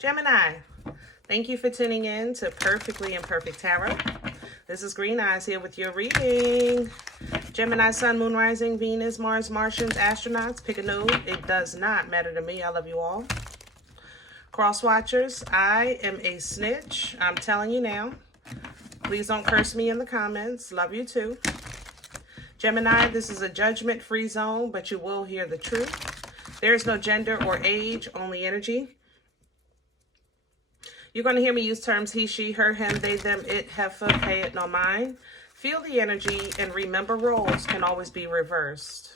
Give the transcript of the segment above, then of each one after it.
Gemini, thank you for tuning in to Perfectly Imperfect Tarot. This is Green Eyes here with your reading. Gemini, Sun, Moon, Rising, Venus, Mars, Martians, astronauts. Pick a node. It does not matter to me. I love you all. Cross watchers, I am a snitch. I'm telling you now. Please don't curse me in the comments. Love you too. Gemini, this is a judgment-free zone, but you will hear the truth. There is no gender or age, only energy. You're going to hear me use terms he, she, her, him, they, them, it, heifer, pay it, no mine. Feel the energy and remember roles can always be reversed.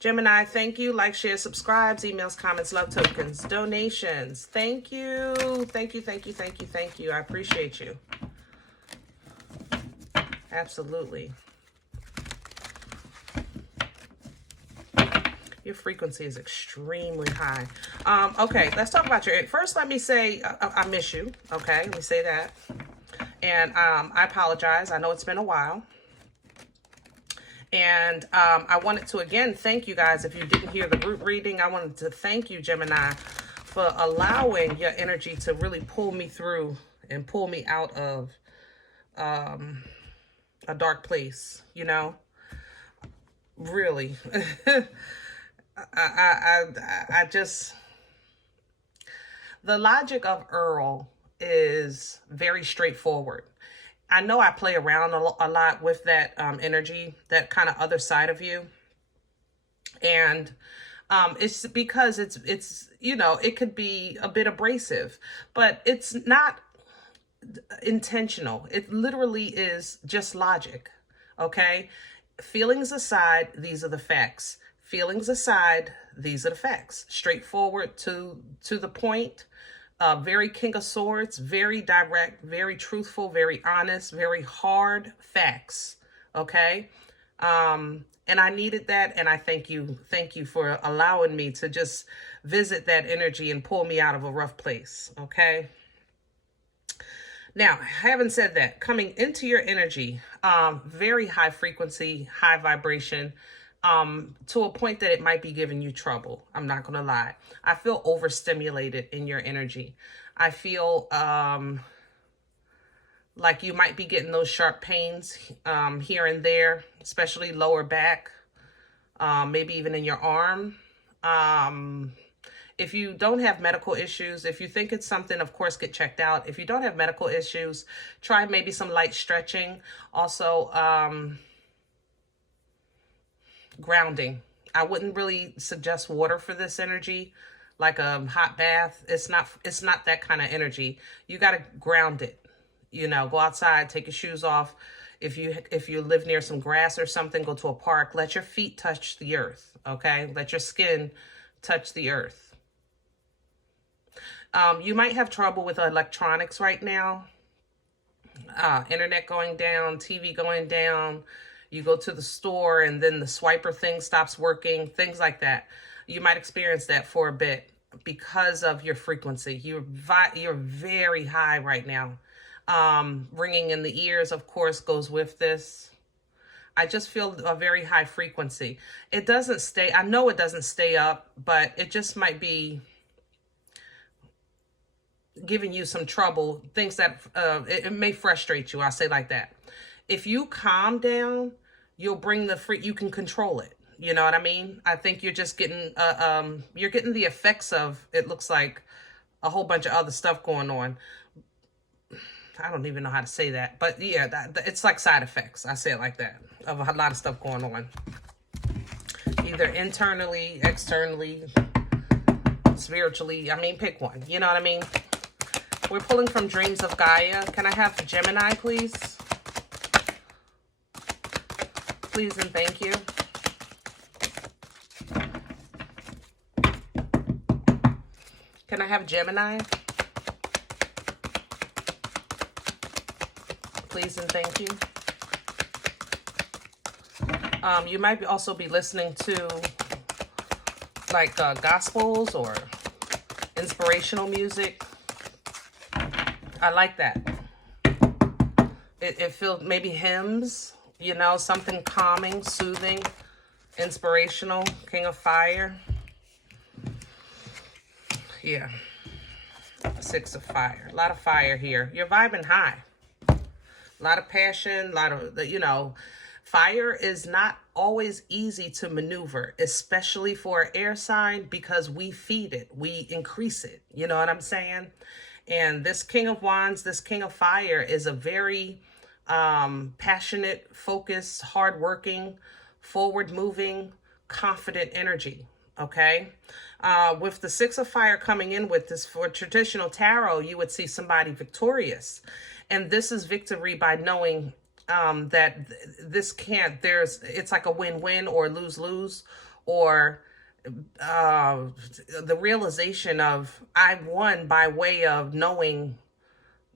Gemini, thank you. Like, share, subscribes, emails, comments, love tokens, donations. Thank you. Thank you, thank you, thank you, thank you. I appreciate you. Absolutely. Your frequency is extremely high. Okay, let's talk about your... First, let me say I miss you, okay? Let me say that. And I apologize. I know it's been a while. And I wanted to, again, thank you guys. If you didn't hear the group reading, I wanted to thank you, Gemini, for allowing your energy to really pull me through and pull me out of a dark place, you know? Really. I just, the logic of Earl is very straightforward. I know I play around a lot with that energy, that kind of other side of you. And it's because it's, you know, it could be a bit abrasive, but it's not intentional. It literally is just logic. Okay. Feelings aside, these are the facts. Feelings aside, these are the facts. Straightforward to the point. Very King of Swords, very direct, very truthful, very honest, very hard facts. Okay? And I needed that, and I thank you. Thank you for allowing me to just visit that energy and pull me out of a rough place. Okay? Now, having said that, coming into your energy, very high frequency, high vibration, to a point that it might be giving you trouble. I'm not going to lie. I feel overstimulated in your energy. I feel like you might be getting those sharp pains here and there, especially lower back, maybe even in your arm. If you don't have medical issues, if you think it's something, of course, get checked out. If you don't have medical issues, try maybe some light stretching. Also, grounding. I wouldn't really suggest water for this energy, like a hot bath. It's not that kind of energy. You got to ground it. You know, go outside, take your shoes off. If you live near some grass or something, go to a park. Let your feet touch the earth, okay? Let your skin touch the earth. You might have trouble with electronics right now. Internet going down, TV going down. You go to the store and then the swiper thing stops working, things like that. You might experience that for a bit because of your frequency. You're very high right now. Ringing in the ears, of course, goes with this. I just feel a very high frequency. It doesn't stay, I know it doesn't stay up, but it just might be giving you some trouble, things that it may frustrate you. I'll say like that. If you calm down, you'll bring you can control it. You know what I mean? I think you're just getting, you're getting the effects of, it looks like, a whole bunch of other stuff going on. I don't even know how to say that. But yeah, it's like side effects. I say it like that, of a lot of stuff going on. Either internally, externally, spiritually. I mean, pick one. You know what I mean? We're pulling from Dreams of Gaia. Can I have Gemini, please? Please and thank you. Can I have Gemini? Please and thank you. You might also be listening to like gospels or inspirational music. I like that. It feels maybe hymns. You know, something calming, soothing, inspirational. King of Fire. Yeah. Six of Fire. A lot of fire here. You're vibing high. A lot of passion, a lot of, you know, fire is not always easy to maneuver, especially for an air sign, because we feed it, we increase it. You know what I'm saying? And this King of Wands, this King of Fire is a very passionate, focused, hardworking, forward-moving, confident energy. Okay, with the Six of Fire coming in with this, for traditional tarot, you would see somebody victorious. And this is victory by knowing that this can't, it's like a win-win or lose-lose, or the realization of I won by way of knowing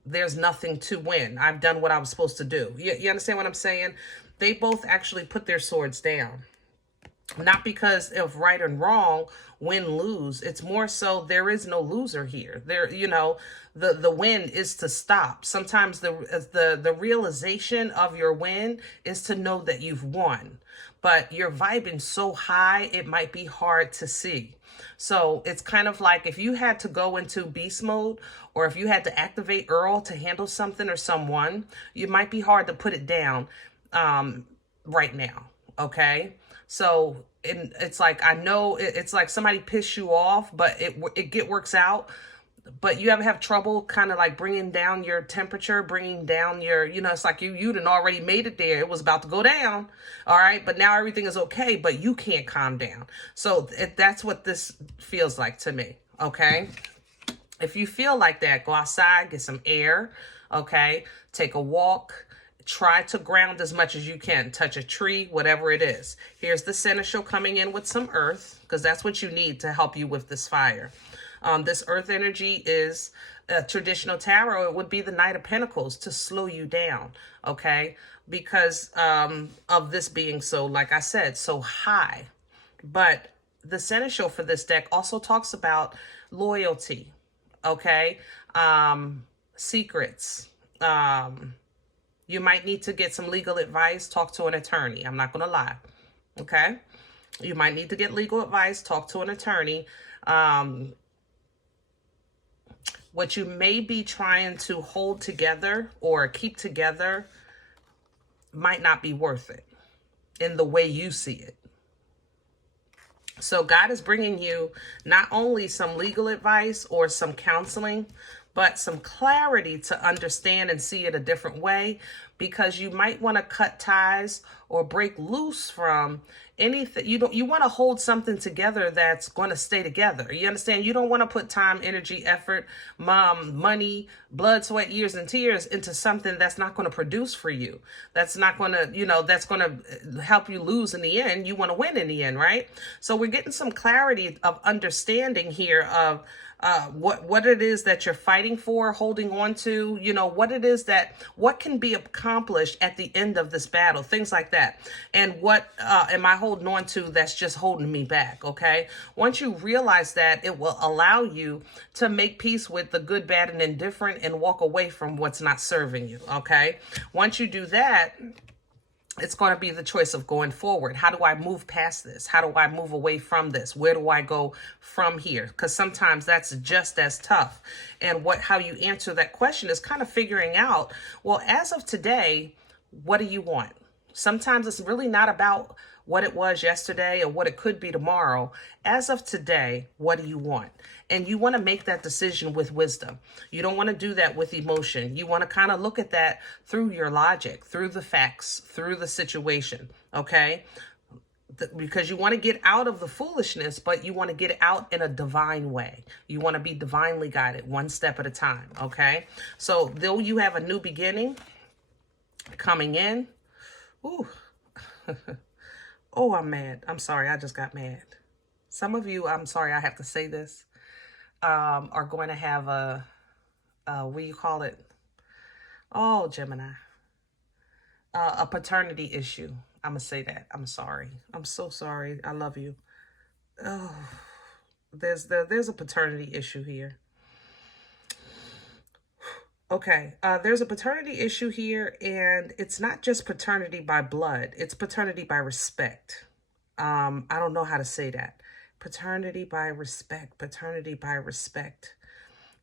there's nothing to win. I've done what I was supposed to do. You understand what I'm saying? They both actually put their swords down. Not because of right and wrong, win, lose. It's more so there is no loser here. There, you know, the win is to stop. Sometimes the realization of your win is to know that you've won. But you're vibing so high, it might be hard to see. So it's kind of like if you had to go into beast mode, or if you had to activate Earl to handle something or someone, it might be hard to put it down right now. Okay. So it's like, I know it's like somebody pissed you off, but it works out. But you ever have trouble kind of like bringing down your temperature, bringing down your, you know, it's like you done already made it there. It was about to go down. All right. But now everything is okay, but you can't calm down. So that's what this feels like to me. Okay. If you feel like that, go outside, get some air. Okay. Take a walk. Try to ground as much as you can. Touch a tree, whatever it is. Here's the seneschal coming in with some earth, because that's what you need to help you with this fire. This earth energy is traditional tarot. It would be the Knight of Pentacles to slow you down, okay? Because of this being so, like I said, so high. But the seneschal for this deck also talks about loyalty, okay? Secrets. You might need to get some legal advice. Talk to an attorney. I'm not going to lie. Okay? You might need to get legal advice. Talk to an attorney. What you may be trying to hold together or keep together might not be worth it in the way you see it. So God is bringing you not only some legal advice or some counseling, but some clarity to understand and see it a different way, because you might want to cut ties or break loose from anything. You want to hold something together that's going to stay together. You understand? You don't want to put time, energy, effort, money, blood, sweat, years, and tears into something that's not going to produce for you. That's not going to, you know, that's going to help you lose in the end. You want to win in the end, right? So we're getting some clarity of understanding here of what it is that you're fighting for, holding on to, you know, what can be accomplished at the end of this battle, things like that. And what am I holding on to that's just holding me back, okay? Once you realize that, it will allow you to make peace with the good, bad, and indifferent and walk away from what's not serving you, okay? Once you do that, it's going to be the choice of going forward. How do I move past this? How do I move away from this? Where do I go from here? Because sometimes that's just as tough. And how you answer that question is kind of figuring out, well, as of today, what do you want? Sometimes it's really not about what it was yesterday or what it could be tomorrow. As of today, what do you want? And you want to make that decision with wisdom. You don't want to do that with emotion. You want to kind of look at that through your logic, through the facts, through the situation, okay? Because you want to get out of the foolishness, but you want to get out in a divine way. You want to be divinely guided, one step at a time, okay? So though you have a new beginning coming in, ooh, oh, I'm mad. I'm sorry. I just got mad. Some of you, I'm sorry, I have to say this, are going to have what do you call it? Oh, Gemini. A paternity issue. I'm going to say that. I'm sorry. I'm so sorry. I love you. Oh, there's a paternity issue here. Okay, there's a paternity issue here, and it's not just paternity by blood. It's paternity by respect. I don't know how to say that. Paternity by respect, paternity by respect.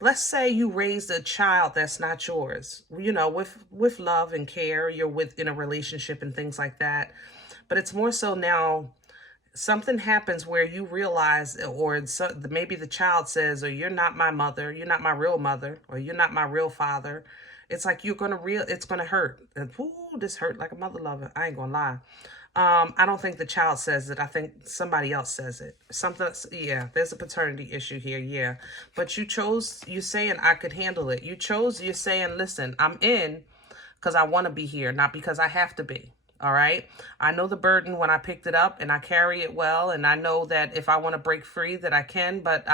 Let's say you raised a child that's not yours, you know, with love and care, you're in a relationship and things like that. But it's more so now something happens where you realize, or maybe the child says, or you're not my mother, you're not my real mother, or you're not my real father. It's like it's gonna hurt. And, ooh, this hurt like a mother lover. I ain't gonna lie. I don't think the child says it. I think somebody else says it. Yeah, there's a paternity issue here, yeah. But you're saying I could handle it. You're saying, listen, I'm in because I want to be here, not because I have to be. All right. I know the burden when I picked it up and I carry it well. And I know that if I want to break free that I can. But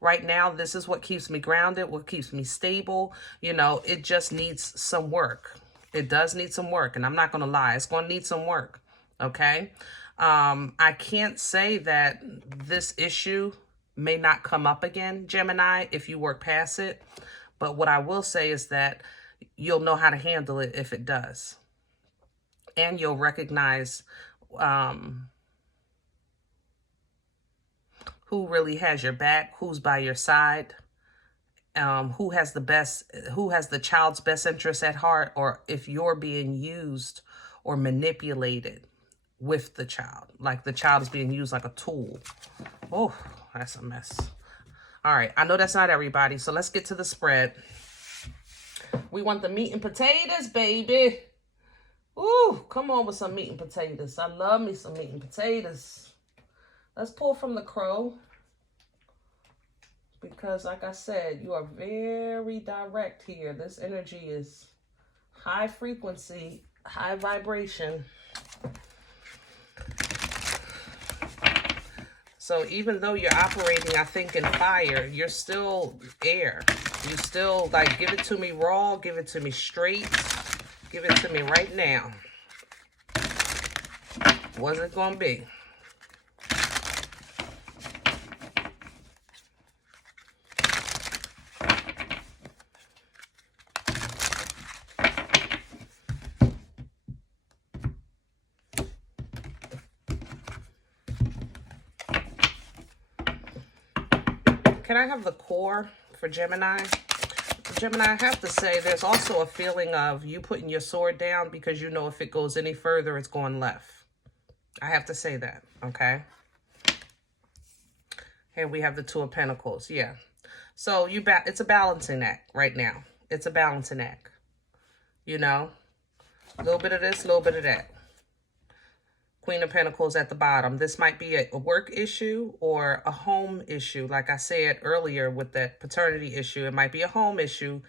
right now, this is what keeps me grounded, what keeps me stable. You know, it just needs some work. It does need some work. And I'm not going to lie. It's going to need some work. Okay. I can't say that this issue may not come up again, Gemini, if you work past it. But what I will say is that you'll know how to handle it if it does. And you'll recognize who really has your back, who's by your side, who has the child's best interest at heart, or if you're being used or manipulated with the child, like the child is being used like a tool. Oh, that's a mess. All right, I know that's not everybody, so let's get to the spread. We want the meat and potatoes, baby. Ooh, come on with some meat and potatoes. I love me some meat and potatoes. Let's pull from the Crow. Because like I said, you are very direct here. This energy is high frequency, high vibration. So even though you're operating, I think, in fire, you're still air. You still, like, give it to me raw, give it to me straight. Give it to me right now. What's it gonna be? Can I have the core for Gemini? Gemini, I have to say, there's also a feeling of you putting your sword down because you know if it goes any further, it's going left. I have to say that, okay? Here we have the Two of Pentacles, yeah. So it's a balancing act right now. It's a balancing act, you know? A little bit of this, a little bit of that. Queen of Pentacles at the bottom. This might be a work issue or a home issue. Like I said earlier with that paternity issue, it might be a home issue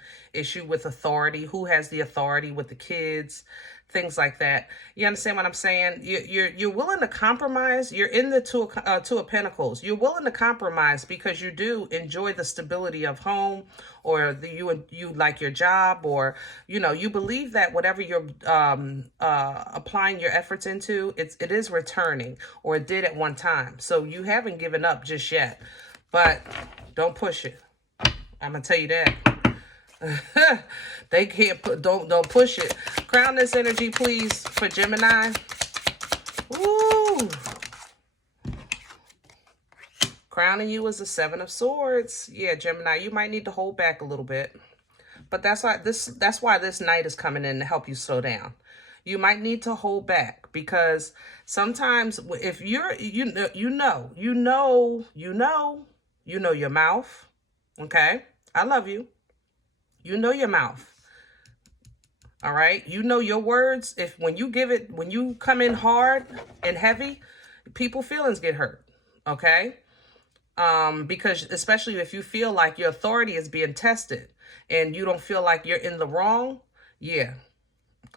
with authority. Who has the authority with the kids? Things like that. You understand what I'm saying? You're willing to compromise. You're in the Two of Pentacles. You're willing to compromise because you do enjoy the stability of home, or you like your job, or you know you believe that whatever you're applying your efforts into, it is returning, or it did at one time. So you haven't given up just yet, but don't push it. I'm gonna tell you that. They can't don't push it. Crown this energy, please, for Gemini. Ooh. Crowning you is the Seven of Swords. Yeah, Gemini, you might need to hold back a little bit. But that's why this night is coming in to help you slow down. You might need to hold back because sometimes if you know your mouth. Okay? I love you. You know your mouth. All right? You know your words. When you come in hard and heavy, people's feelings get hurt. Okay? Because especially if you feel like your authority is being tested and you don't feel like you're in the wrong, yeah,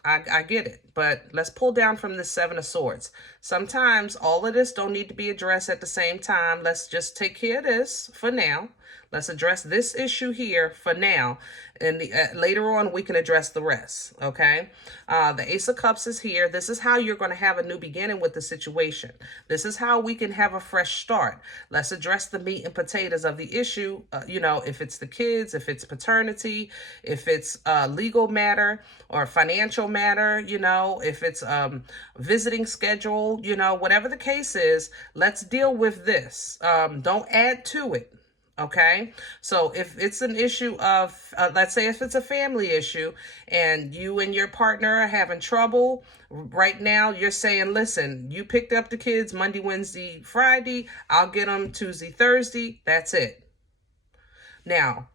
I get it. But let's pull down from the Seven of Swords. Sometimes all of this don't need to be addressed at the same time. Let's just take care of this for now. Let's address this issue here for now. And later on, we can address the rest, okay? The Ace of Cups is here. This is how you're going to have a new beginning with the situation. This is how we can have a fresh start. Let's address the meat and potatoes of the issue. If it's the kids, if it's paternity, if it's a legal matter or financial matter, if it's visiting schedule trouble, you know, whatever the case is, let's deal with this. Don't add to it. Okay, so if it's an issue of, let's say if it's a family issue and you and your partner are having trouble right now, you're saying, listen, you picked up the kids Monday, Wednesday, Friday, I'll get them Tuesday, Thursday, that's it. Now,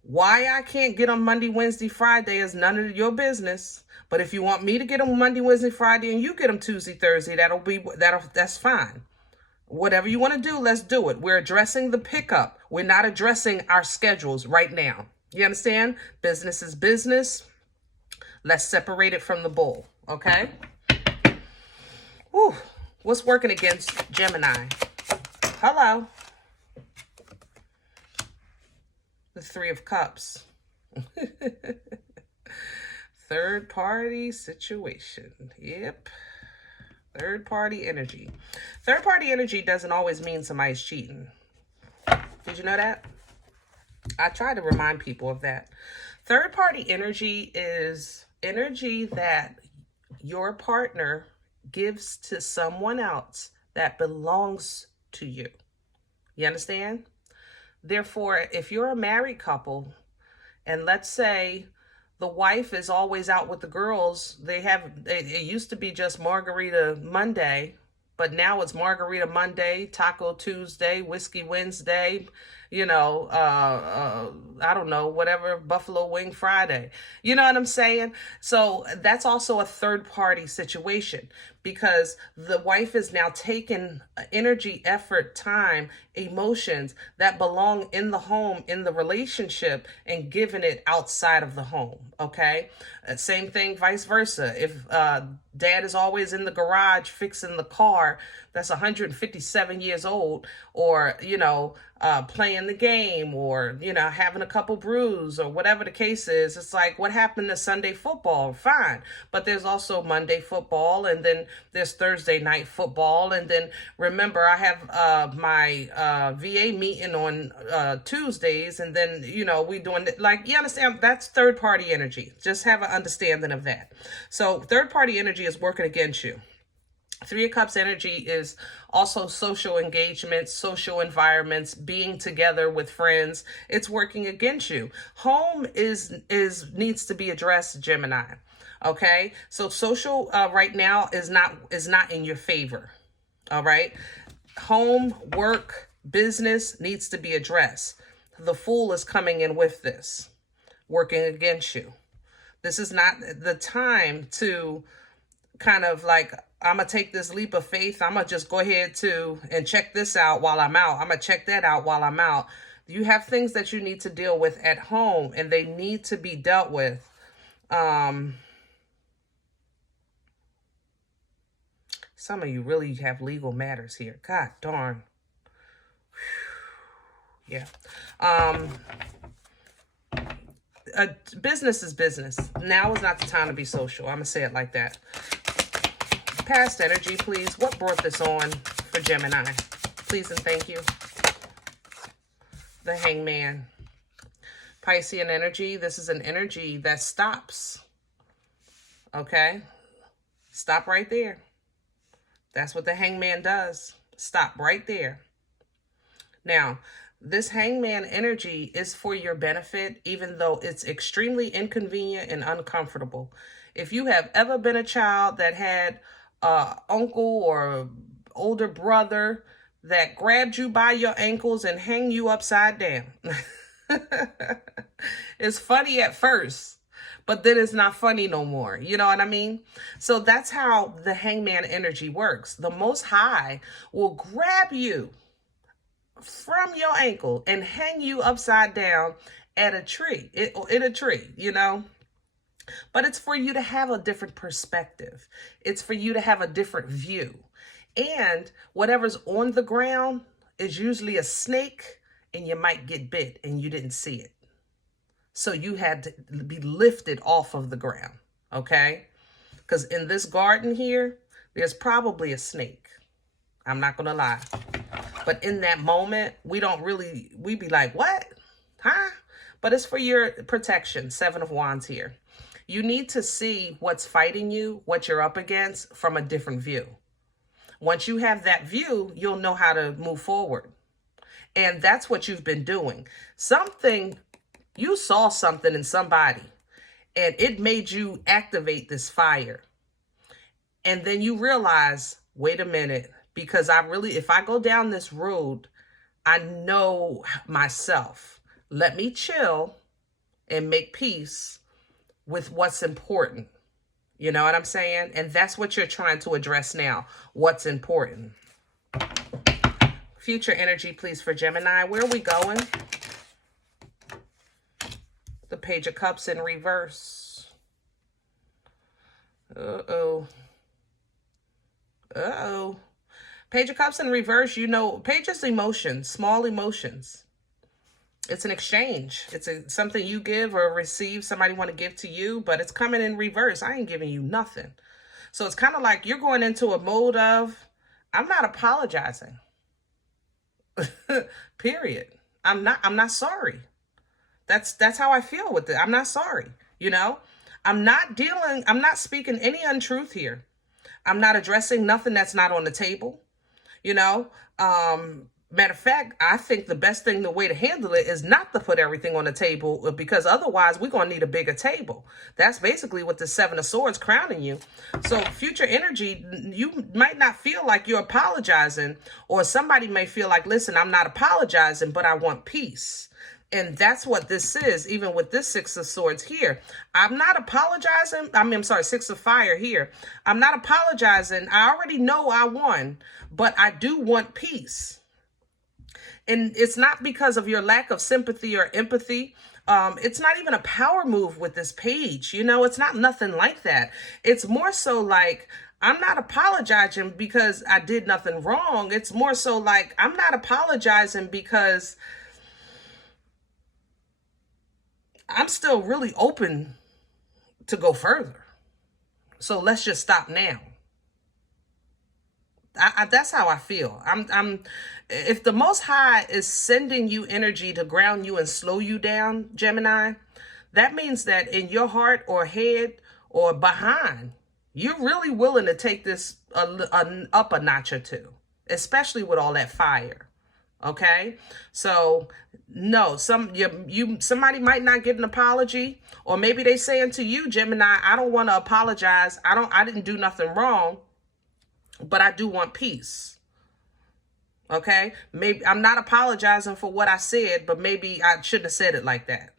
why I can't get them Monday, Wednesday, Friday is none of your business. But if you want me to get them Monday, Wednesday, Friday, and you get them Tuesday, Thursday, that's fine. Whatever you want to do, let's do it. We're addressing the pickup. We're not addressing our schedules right now. You understand? Business is business. Let's separate it from the bull. Okay? Whew. What's working against Gemini? Hello. The Three of Cups. Third party situation. Yep. Third party energy. Third party energy doesn't always mean somebody's cheating. Did you know that? I try to remind people of that. Third party energy is energy that your partner gives to someone else that belongs to you. You understand? Therefore, if you're a married couple, and let's say the wife is always out with the girls, it used to be just Margarita Monday, but now it's Margarita Monday, Taco Tuesday, Whiskey Wednesday, you know, I don't know, whatever, Buffalo Wing Friday. You know what I'm saying? So that's also a third party situation, because the wife is now taking energy, effort, time, emotions that belong in the home, in the relationship, and giving it outside of the home. Okay. Same thing, vice versa. If dad is always in the garage fixing the car that's 157 years old, or, you know, playing the game, or, you know, having a couple brews, or whatever the case is, it's like, what happened to Sunday football? Fine. But there's also Monday football, and then there's Thursday night football. And then remember, I have my VA meeting on Tuesdays, and then, you know, we doing it, like, you understand, that's third party energy. Just have an understanding of that. So third party energy is working against you. Three of Cups energy is also social engagement, social environments, being together with friends. It's working against you. Home needs to be addressed, Gemini. Okay, so social right now is not in your favor. All right, home, work, business needs to be addressed. The Fool is coming in with this, working against you. This is not the time to kind of like, I'm going to take this leap of faith. I'm going to just go ahead and check this out while I'm out. I'm going to check that out while I'm out. You have things that you need to deal with at home, and they need to be dealt with. Some of you really have legal matters here. God darn. Whew. Yeah. Business is business. Now is not the time to be social. I'm going to say it like that. Past energy, please. What brought this on for Gemini? Please and thank you. The Hangman. Piscean energy. This is an energy that stops. Okay? Stop right there. That's what the Hangman does. Stop right there. Now, this Hangman energy is for your benefit, even though it's extremely inconvenient and uncomfortable. If you have ever been a child that had uncle or older brother that grabbed you by your ankles and hang you upside down. It's funny at first, but then it's not funny no more. You know what I mean? So that's how the Hangman energy works. The Most High will grab you from your ankle and hang you upside down at a tree, in a tree, you know? But it's for you to have a different perspective. It's for you to have a different view. And whatever's on the ground is usually a snake, and you might get bit and you didn't see it. So you had to be lifted off of the ground, okay? Because in this garden here, there's probably a snake. I'm not going to lie. But in that moment, we be like, what? Huh? But it's for your protection. 7 of Wands here. You need to see what's fighting you, what you're up against from a different view. Once you have that view, you'll know how to move forward. And that's what you've been doing. You saw something in somebody and it made you activate this fire. And then you realize, wait a minute, because if I go down this road, I know myself. Let me chill and make peace with what's important. You know what I'm saying? And that's what you're trying to address now. What's important. Future energy, please, for Gemini. Where are we going? The Page of Cups in reverse. Uh-oh. Uh-oh. Page of Cups in reverse, Page is emotions, small emotions. It's an exchange. It's something you give or receive, somebody want to give to you, but it's coming in reverse. I ain't giving you nothing. So it's kind of like you're going into a mode of, I'm not apologizing. Period. I'm not sorry. That's how I feel with it. I'm not sorry. I'm not speaking any untruth here. I'm not addressing nothing that's not on the table. Matter of fact, I think the way to handle it is not to put everything on the table, because otherwise we're going to need a bigger table. That's basically what the Seven of Swords crowning you. So future energy, you might not feel like you're apologizing, or somebody may feel like, listen, I'm not apologizing, but I want peace. And that's what this is, even with this Six of Swords here. I'm not apologizing. Six of Fire here. I'm not apologizing. I already know I won, but I do want peace. And it's not because of your lack of sympathy or empathy. It's not even a power move with this page. It's not nothing like that. It's more so like, I'm not apologizing because I did nothing wrong. It's more so like, I'm not apologizing because I'm still really open to go further. So let's just stop now. That's how I feel. If the Most High is sending you energy to ground you and slow you down, Gemini, that means that in your heart or head or behind, you're really willing to take this up a notch or two, especially with all that fire. Okay, so no, somebody might not get an apology, or maybe they saying to you, Gemini, I don't want to apologize. I didn't do nothing wrong, but I do want peace. Okay, maybe I'm not apologizing for what I said, but maybe I shouldn't have said it like that.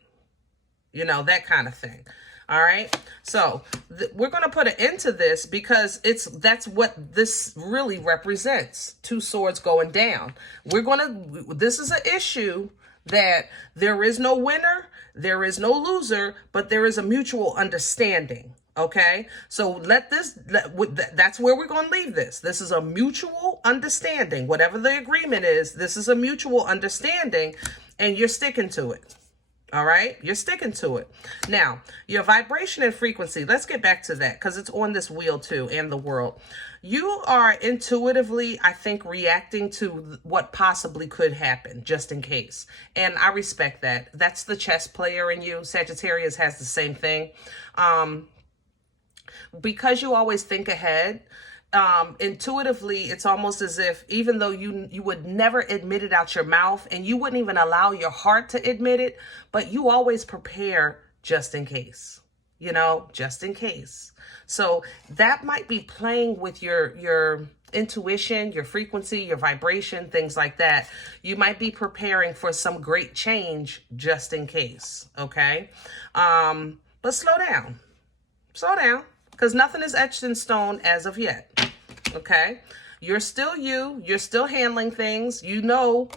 That kind of thing. All right. So we're going to put an end to this, because that's what this really represents. Two swords going down. This is an issue that there is no winner, there is no loser, but there is a mutual understanding. Okay, so that's where we're going to leave this. This is a mutual understanding. Whatever the agreement is, this is a mutual understanding, and you're sticking to it. All right, you're sticking to it. Now, your vibration and frequency, let's get back to that, because it's on this wheel too, and the world. You are intuitively, I think, reacting to what possibly could happen, just in case. And I respect that. That's the chess player in you. Sagittarius has the same thing. Because you always think ahead, intuitively, it's almost as if, even though you would never admit it out your mouth, and you wouldn't even allow your heart to admit it, but you always prepare just in case, just in case. So that might be playing with your intuition, your frequency, your vibration, things like that. You might be preparing for some great change just in case. Okay. But slow down, because nothing is etched in stone as of yet. Okay. You're still you're still handling things. If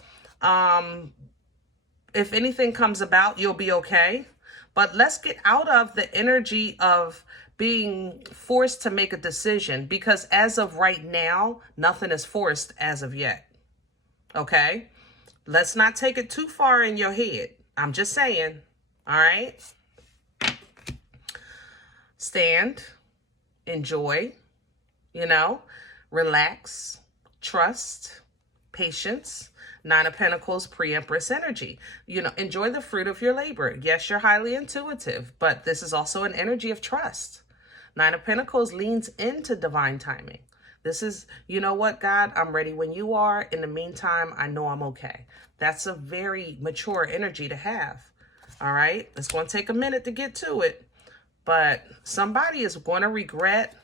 anything comes about, you'll be okay. But let's get out of the energy of being forced to make a decision, because as of right now, nothing is forced as of yet. Okay? Let's not take it too far in your head. I'm just saying. All right? Stand. Enjoy. Relax. Trust. Patience. Nine of Pentacles, pre-Empress energy. Enjoy the fruit of your labor. Yes, you're highly intuitive, but this is also an energy of trust. Nine of Pentacles leans into divine timing. This is, you know what, God, I'm ready when you are. In the meantime, I know I'm okay. That's a very mature energy to have. All right. It's going to take a minute to get to it, but somebody is going to regret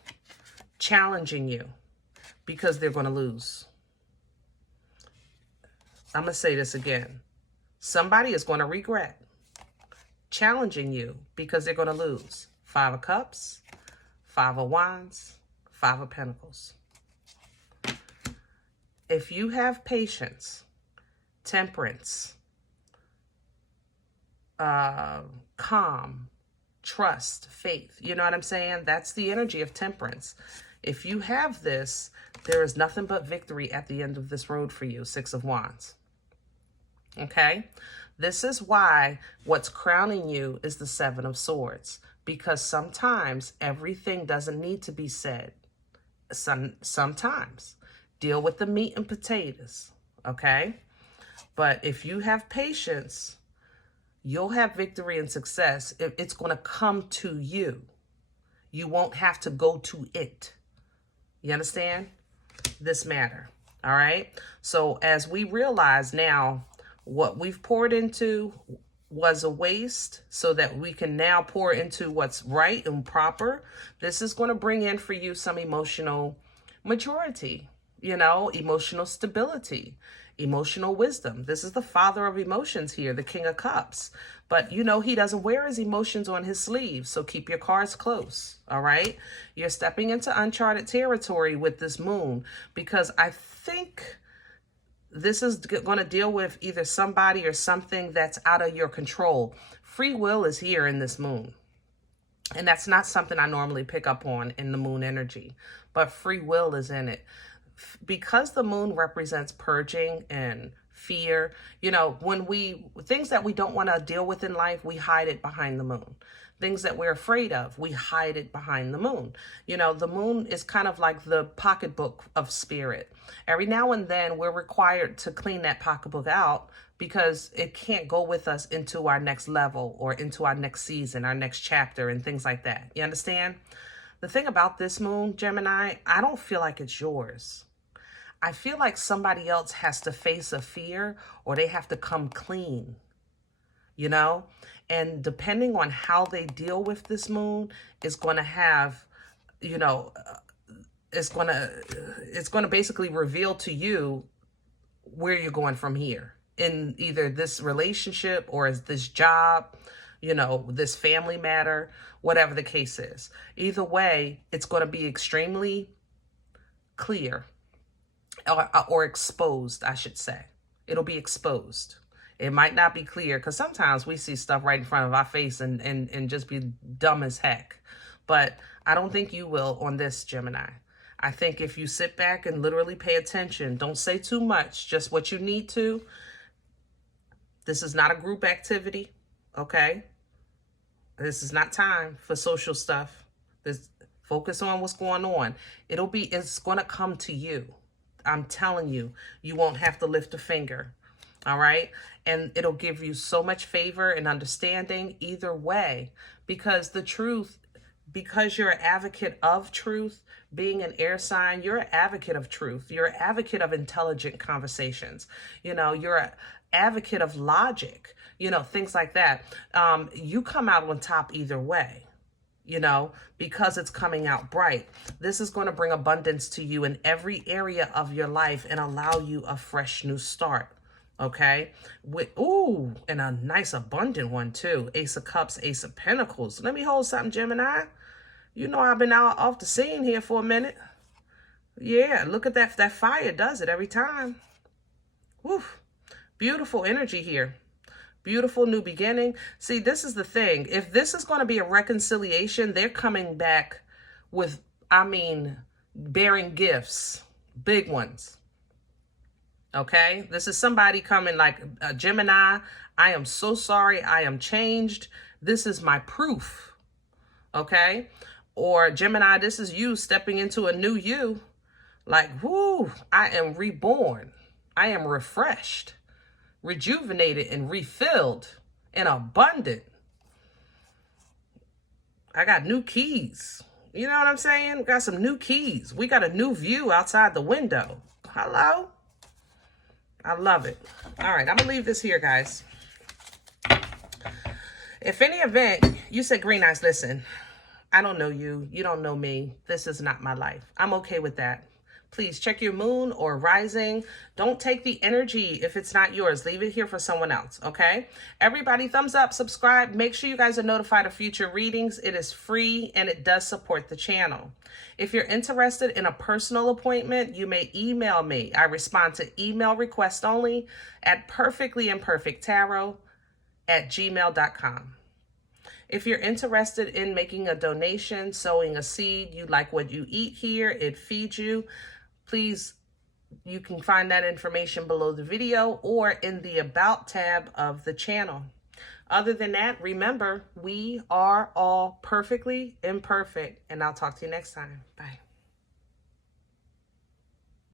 challenging you because they're going to lose. I'm going to say this again. Somebody is going to regret challenging you because they're going to lose. 5 of Cups, 5 of Wands, 5 of Pentacles. If you have patience, temperance, calm, trust, faith, you know what I'm saying? That's the energy of temperance. If you have this, there is nothing but victory at the end of this road for you. 6 of Wands. Okay? This is why what's crowning you is the 7 of Swords. Because sometimes everything doesn't need to be said. Sometimes. Deal with the meat and potatoes. Okay? But if you have patience, you'll have victory and success. It's going to come to you. You won't have to go to it. You understand? This matter. All right? So as we realize now, what we've poured into was a waste so that we can now pour into what's right and proper. This is going to bring in for you some emotional maturity, you know, emotional stability, emotional wisdom. This is the father of emotions here, the King of Cups. But, you know, he doesn't wear his emotions on his sleeve, so keep your cards close, all right? You're stepping into uncharted territory with this moon because I think this is going to deal with either somebody or something that's out of your control. Free will is here in this moon. And that's not something I normally pick up on in the moon energy. But free will is in it. Because the moon represents purging and fear, you know, things that we don't want to deal with in life, we hide it behind the moon. Things that we're afraid of, we hide it behind the moon. You know, the moon is kind of like the pocketbook of spirit. Every now and then we're required to clean that pocketbook out because it can't go with us into our next level or into our next season, our next chapter and things like that. You understand? The thing about this moon, Gemini, I don't feel like it's yours. I feel like somebody else has to face a fear or they have to come clean, you know? And depending on how they deal with this moon is going to have, you know, it's going to basically reveal to you where you're going from here in either this relationship or this job, you know, this family matter, whatever the case is. Either way, it's going to be extremely clear or exposed, I should say. It'll be exposed. It might not be clear because sometimes we see stuff right in front of our face and just be dumb as heck. But I don't think you will on this, Gemini. I think if you sit back and literally pay attention, don't say too much, just what you need to. This is not a group activity, okay? This is not time for social stuff. Focus on what's going on. It's going to come to you. I'm telling you, you won't have to lift a finger. All right. And it'll give you so much favor and understanding either way, because the truth, because you're an advocate of truth, being an air sign, you're an advocate of truth. You're an advocate of intelligent conversations. You know, you're an advocate of logic, you know, things like that. You come out on top either way, you know, because it's coming out bright. This is going to bring abundance to you in every area of your life and allow you a fresh new start. Okay, and a nice abundant one too. Ace of Cups, Ace of Pentacles. Let me hold something, Gemini. You know I've been out off the scene here for a minute. Yeah, look at that. That fire does it every time. Woo. Beautiful energy here. Beautiful new beginning. See, this is the thing. If this is going to be a reconciliation, they're coming back with, bearing gifts. Big ones. Okay, this is somebody coming like Gemini. I am so sorry. I am changed. This is my proof. Okay, or Gemini, this is you stepping into a new you. Like, whoo, I am reborn. I am refreshed, rejuvenated, and refilled and abundant. I got new keys. You know what I'm saying? We got some new keys. We got a new view outside the window. Hello? I love it. All right, I'm going to leave this here, guys. If any event, you said, Green Eyes, listen, I don't know you. You don't know me. This is not my life. I'm okay with that. Please check your moon or rising. Don't take the energy if it's not yours. Leave it here for someone else, okay? Everybody, thumbs up, subscribe. Make sure you guys are notified of future readings. It is free and it does support the channel. If you're interested in a personal appointment, you may email me. I respond to email requests only at perfectlyimperfecttarot@gmail.com. If you're interested in making a donation, sowing a seed, you like what you eat here, it feeds you, please, you can find that information below the video or in the About tab of the channel. Other than that, remember, we are all perfectly imperfect, and I'll talk to you next time. Bye.